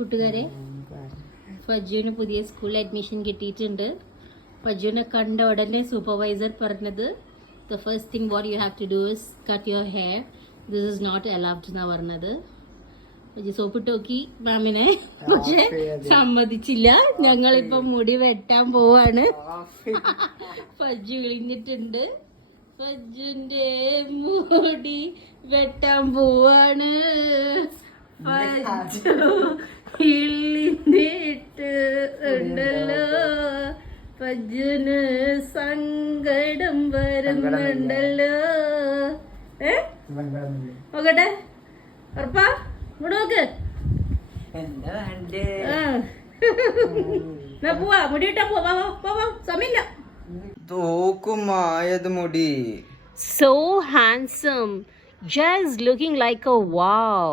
കൂട്ടുകാരെ, ഫജുവിന് പുതിയ സ്കൂളിൽ അഡ്മിഷൻ കിട്ടിയിട്ടുണ്ട്. ഫജുവിനെ കണ്ട ഉടനെ സൂപ്പർവൈസർ പറഞ്ഞത് the first thing what you have to do is cut your hair. This is not allowed എന്നാണ് പറഞ്ഞത്. ഫജു സോപ്പിട്ട് നോക്കി മാമിനെ, പക്ഷെ സമ്മതിച്ചില്ല. ഞങ്ങളിപ്പം മുടി വെട്ടാൻ പോവാണ്. ഫജു വിളിഞ്ഞിട്ടുണ്ട്. ഫജുന്റെ മുടി വെട്ടാൻ പോവാണ്. ഫജു ഇളിഞ്ഞിട്ട് ഉണ്ടല്ലോ. ഫജുന് സങ്കടം വരുന്നുണ്ടല്ലോ. നോക്കട്ടെ, ഉറപ്പാ? ഇങ്ങോട്ട് നോക്ക്. പോവാ, മുടി വെട്ടാൻ പോവാ. സമയമില്ല. മുടി so handsome, just looking like a wow.